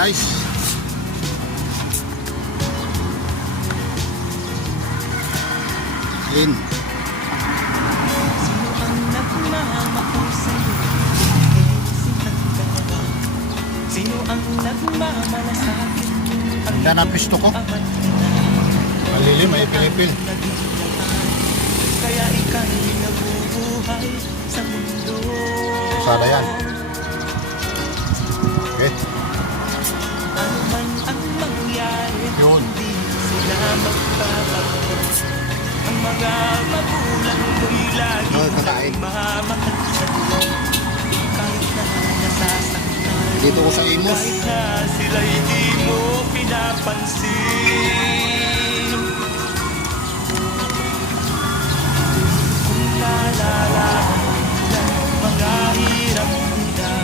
guys. In. Sino ang nagmamahal sa'yo? Sino ang nagmamalasakit? Ganda ng pisto ko. Malilim, may pilipil. Kaya ika'y nabubuhay sa mundo. Sada yan. Okay. Ano man ang mangyari, Yun. hindi sila magbabago. Ang mga magulang mo'y lagi Kakain. mamahal sa'yo. Kahit na nasasaktan, Dito ko sa Imus. kahit na sila'y di mo pinapansin.